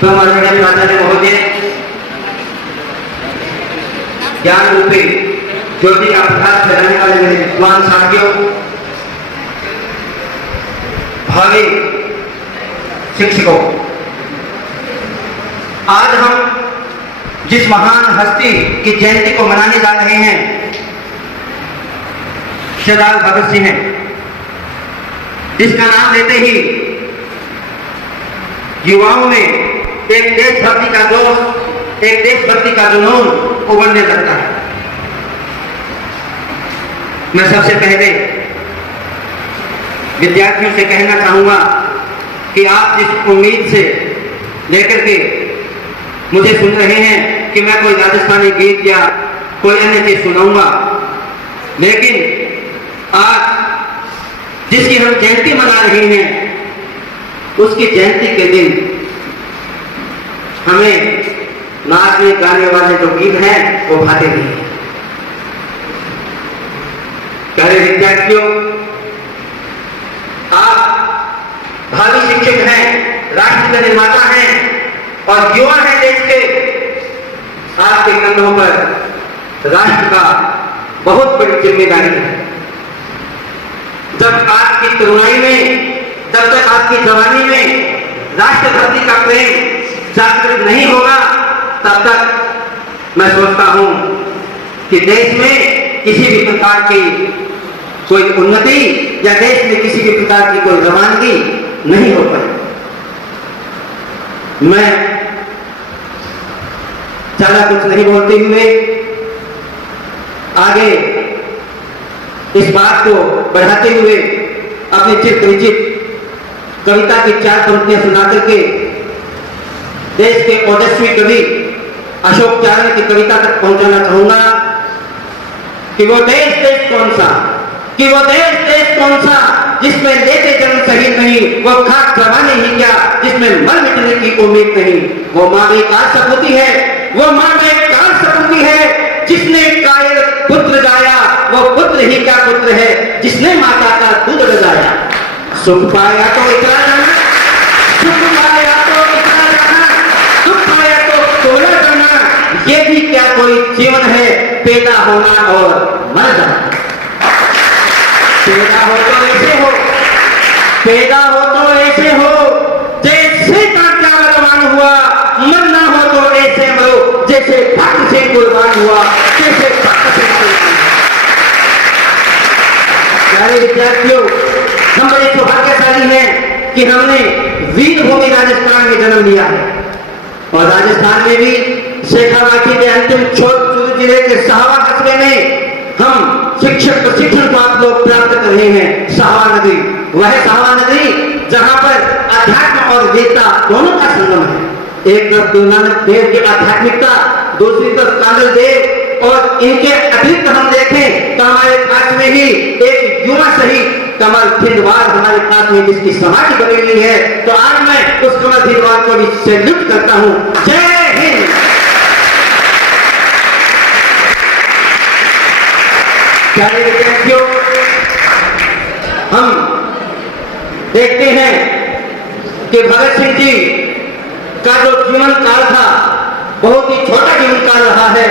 तो माननीय प्राचार्य महोदय, ज्ञान रूपी ज्योति का प्रकाश फैलाने वाले मेरे विद्वान साथियों, भावी शिक्षकों, आज हम जिस महान हस्ती की जयंती को मनाने जा रहे हैं, सरदार भगत सिंह हैं, जिसका नाम लेते ही युवाओं में एक देशभक्ति का जोश, एक देशभक्ति का जुनून उभरने लगता है। मैं सबसे पहले विद्यार्थियों से कहना चाहूंगा कि आप जिस उम्मीद से लेकर के मुझे सुन रहे हैं कि मैं कोई राजस्थानी गीत या कोई अन्य चीज सुनाऊंगा, लेकिन आज जिसकी हम जयंती मना रहे हैं, उसकी जयंती के दिन हमें नाचने गाने वाले जो गीत हैं वो भाते नहीं हैं। प्यारे विद्यार्थियों, आप भावी शिक्षक हैं, राष्ट्र के निर्माता हैं और युवा हैं देश के। आपके कंधों पर राष्ट्र का बहुत बड़ी जिम्मेदारी है। जब आपकी तरुणाई में, जब तक आपकी जवानी में राष्ट्रभक्ति का प्रेम जागृत नहीं होगा, तब तक मैं सोचता हूं कि देश में किसी भी प्रकार की कोई उन्नति या देश में किसी भी प्रकार की कोई रवानगी नहीं हो पाई। मैं ज्यादा कुछ नहीं बोलते हुए आगे इस बात को बढ़ाते हुए अपनी चित्त विचित कविता की 4 पंक्तियां सुना करके देश के ओजस्वी कवि अशोक चारण की कविता तक पहुंचाना चाहूंगा कि वो देश देश कौन सा, कि वो देश देश कौन सा जिसमें लेते जन्म शहीद नहीं, वो खाक जवानी ही क्या जिसमें मर मिटने की उम्मीद नहीं। वो माँ बेकार सपूती है, वो माँ बेकार सपूती है जिसने कायर पुत्र जाया, वो पुत्र ही क्या पुत्र है जिसने माता का दूध रजाया। सुख पाया तो इतना जाना, सुख पाया तो इतना जाना, सुख पाया तो तोला जाना, ये भी क्या कोई जीवन है, पैदा होना और मर जाना। पैदा हो तो ऐसे हो, पैदा हो तो ऐसे हो जैसे कांटा बलवान हुआ, मरना हो तो ऐसे मरो जैसे भक्त से कुर्बान हुआ, जैसे भक्त से कुर्बान हुआ। प्यारे विद्यार्थियों, हम बड़े सौभाग्यशाली हैं कि हमने वीरभूमि राजस्थान में जन्म लिया है और राजस्थान में भी शेखावाटी के अंतिम छोट जिले के सहावा कस्बे में हम शिक्षक प्रशिक्षण को आप लोग प्राप्त कर रहे हैं। सहावा नगरी, वह सहावा नगरी जहां पर अध्यात्म और वेदता दोनों का संगम है। एक तरफ गुरु नानक देव की आध्यात्मिकता, दूसरी तरफ कांगल देव, और इनके अतिरिक्त हम देखें तो हमारे पास में ही एक युवा शहीद कमल खिंडवार हमारे पास में जिसकी समाधि बनी हुई है। तो आज मैं उस कमल खिंडवार को भी सैल्यूट करता हूं। जय हिंद। प्यारे विद्यार्थियों, हम देखते हैं कि भगत सिंह जी का जो जीवन काल था बहुत ही छोटा जीवन काल रहा है।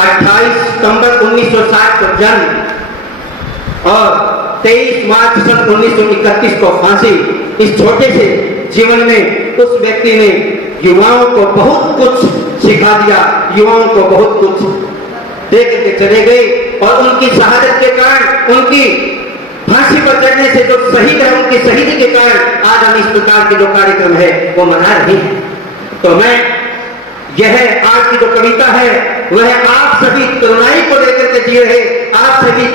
28 सितंबर 1960 को जन्म और 23 मार्च सन 1931 को फांसी। इस छोटे से जीवन में उस व्यक्ति ने युवाओं को बहुत कुछ सिखा दिया, युवाओं को बहुत कुछ दे करके चले गए और उनकी शहादत के कारण, उनकी फांसी पर चढ़ने से जो शहीद है, उनकी शहीदी के कारण आज हम इस प्रकार के जो कार्यक्रम है वो मना रहे हैं। तो मैं यह आज की जो कविता है वह आप सभी तरुणाई को लेकर के दिए है, आप सभी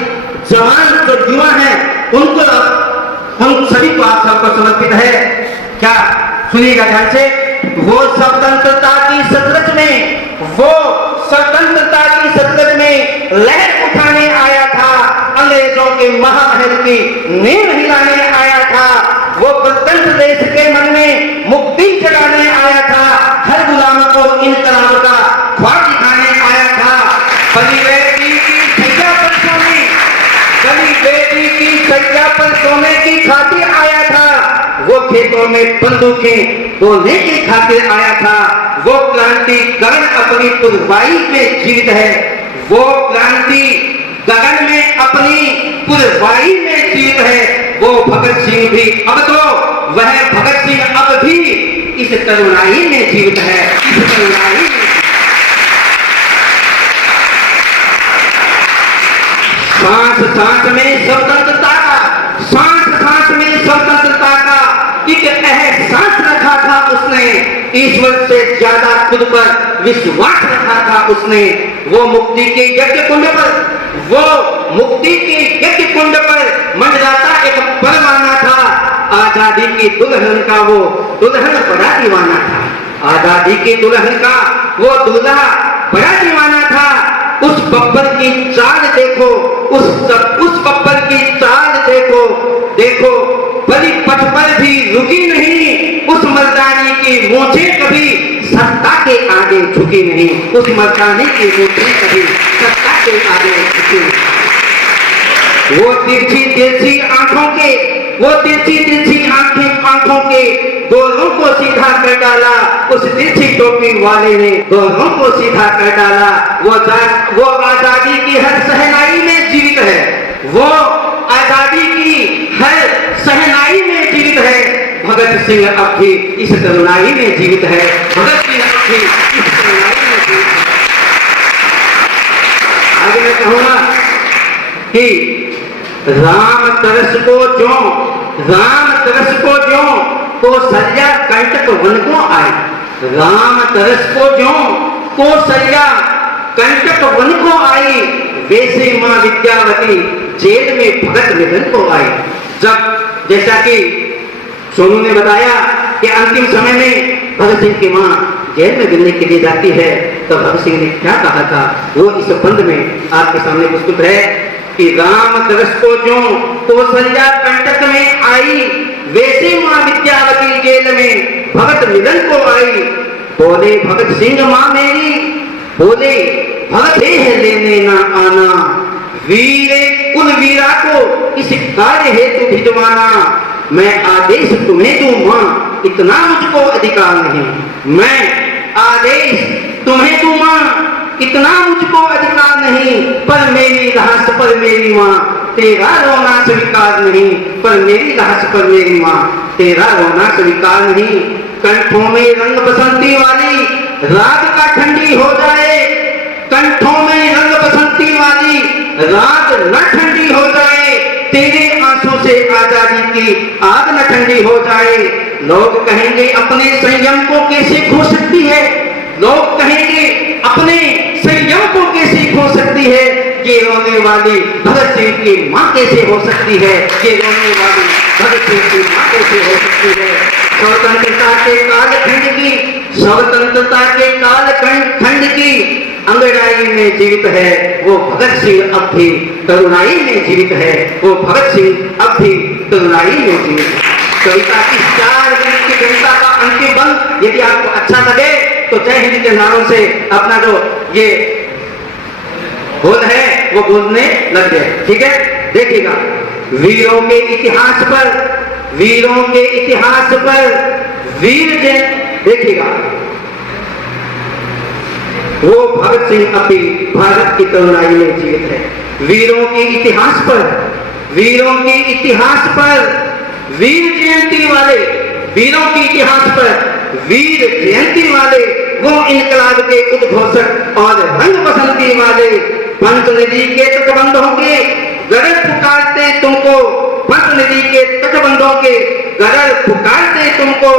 जवान जो युवा हैं उनको, हम सभी को आप सबको समर्पित है। क्या सुनिएगा ध्यान से। वो स्वतंत्रता की सतरज में, वो स्वतंत्रता की सतरज में लहर उठाने आया था, अंग्रेजों के महामहल की नींव हिलाने आया था। वो गणतंत्र देश के मन में मुक्ति जगाने आया था, हर गुलाम को इनकलाब का ख्वाब दिखाने आया था। बली बेटी की सैया पर सोने, बली बेटी की सैया पर सोने की खातिर आया था। वो खेतों में बंदूकें बोलने की खातिर आया था, वो क्रांति गगन अपनी पुरवाई में जीवित है, वो क्रांति गगन में अपनी पुरवाई में जीवित है। वो भगत सिंह भी अब तो वह भगत सिंह अब भी इस तरुणाई में जीवित है, इस तरुणाई में। सांस सांस में स्वतंत्रता का, सांस सांस में स्वतंत्रता का एक एहसास रखा था उसने, ईश्वर से ज्यादा खुद पर विश्वास रखा था उसने। वो मुक्ति के यज्ञ कुंड पर, वो मुक्ति के यज्ञ कुंड पर मंडराता एक परवाना था। आजादी की दुल्हन का वो दुल्हन बड़ा दीवाना था, आजादी की दुल्हन का वो दूल्हा बड़ा दीवाना था। उस बब्बर की चाल देखो, उस बब्बर की चाल देखो, देखो बलि पथ पर भी रुकी नहीं, उस मर्दानी की मूंछें कभी सत्ता के आगे झुकी नहीं, उस मर्दानी की मूंछें कभी सत्ता के आगे झुकी नहीं। वो तिरछी तिरछी आंखों के, वो तिरछी तिरछी आंखों के दोनों को सीधा कर डाला, उस तिरछी टोपी वाले ने दोनों को सीधा कर डाला। वो आजादी की हर सहनाई में जीवित है, वो आजादी की हर सहनाई में जीवित है। भगत सिंह अब भी इस तरुणाई में जीवित है, भगत सिंह अब भी इस तरुणाई में जीवित है। आगे मैं कहूंगा कि राम तरस को जो कौशल्या कंटक वन को आए, राम तरस को जो कौशल्या कंटक वन को आई, वैसे मां विद्यावती जेल में भगत निधन को आई। जब जैसा कि सोनू ने बताया कि अंतिम समय में भगत सिंह की मां जेल में गिरने के लिए जाती है, तो भगत सिंह ने क्या कहा था वो इस बंद में आपके सामने प्रस्तुत है कि राम तरस को जो कौशल्या कंटक में आई, वैसे मां विद्यावती जेल में भगत निधन को आई। बोले भगत सिंह मां मेरी, बोले भगत है लेने ना आना, वीरे कुल वीरा को इस कार्य हेतु भिजवाना। मैं आदेश तुम्हें दूं मां, इतना मुझको अधिकार नहीं, मैं आदेश तुम्हें दूं मां, इतना मुझको अधिकार नहीं, पर मेरी लाश पर मेरी मां तेरा रोना स्वीकार नहीं, पर मेरी लाश पर मेरी मां तेरा रोना स्वीकार नहीं। कंठों में रंग बसंती वाली रात का ठंडी हो जाए, कंठों में रंग बसंती वाली रात न ठंडी हो जाए, तेरे आंसू से आजादी की आग न ठंडी हो जाए। लोग कहेंगे अपने संयम को कैसे खो सकती है, लोग कहेंगे अपने संयम को कैसे खो सकती है, ये रोने वाली भगत सिंह की मां कैसे हो सकती है, ये रोने वाली भगत सिंह की मां कैसे हो सकती है। स्वतंत्रता के कालखंड की, स्वतंत्रता के कालखंड की अंगड़ाई में जीवित है वो भगत सिंह अब भी तरुणाई में जीवित है, वो भगत सिंह अब भी तरुणाई में जीवित है। कविता की 4 मिनट की कविता का अंतिम बंद यदि आपको अच्छा लगे तो जय हिंद के नारों से अपना जो ये बोल है वो बोलने लग जाए, ठीक है। देखिएगा वीरों के इतिहास पर, वीरों के इतिहास पर वीर जन, देखिएगा वो भगत सिंह अभी भारत की तरुणाई में जीवित है। वीरों के इतिहास पर, वीरों के इतिहास पर वीर जयंती वाले, वीरों के इतिहास पर वीर जयंती वाले, वो इनकलाब के उद्घोषक और रंग बसंती वाले पंच नदी के तटबंधों के गरज पुकारते तुमको, पंच नदी के तटबंधों के गरज पुकारते तुमको।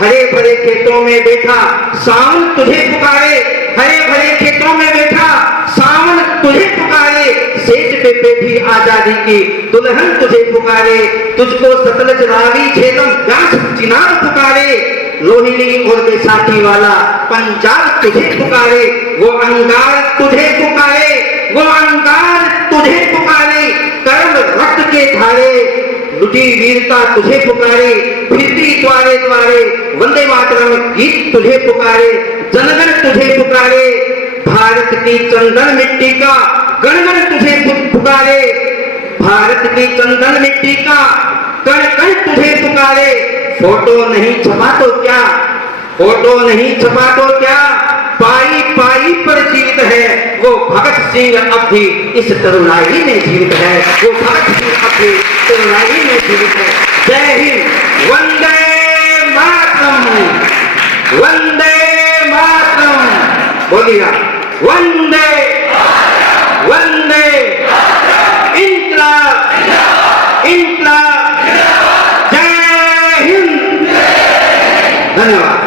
हरे भरे खेतों में बैठा सावन तुझे पुकारे, हरे भरे खेतों में बैठा सावन तुझे पुकारे, सेज पे बैठी आजादी की दुल्हन तुझे पुकारे, तुझको सतलज रावी झेलम व्यास चिनाब पुकारे, रोहिणी और बैसाखी वाला पंजाब तुझे पुकारे, वो अंगार तुझे पुकारे, वो अंगार तुझे पुकारे, कर्म रक्त के धारे लुटी वीरता तुझे पुकारे, फिरती द्वारे द्वारे वंदे मातरम गीत तुझे पुकारे, जनगण तुझे पुकारे, भारत की चंदन मिट्टी का गणगण तुझे पुकारे, भारत की चंदन मिट्टी का कण कण तुझे पुकारे, फोटो नहीं छपा तो क्या, फोटो नहीं छपा तो क्या, पाई पाई पर जीवित है वो भगत सिंह अब भी इस तरुणाई में जीवित है, वो भगत सिंह अब भी तरुणाई में जीवित है। जय हिंद, वंदे मातरम, वंदे मातरम। बोलिए वंदे वंदे, इनकलाब इनकलाब, जय हिंद। धन्यवाद।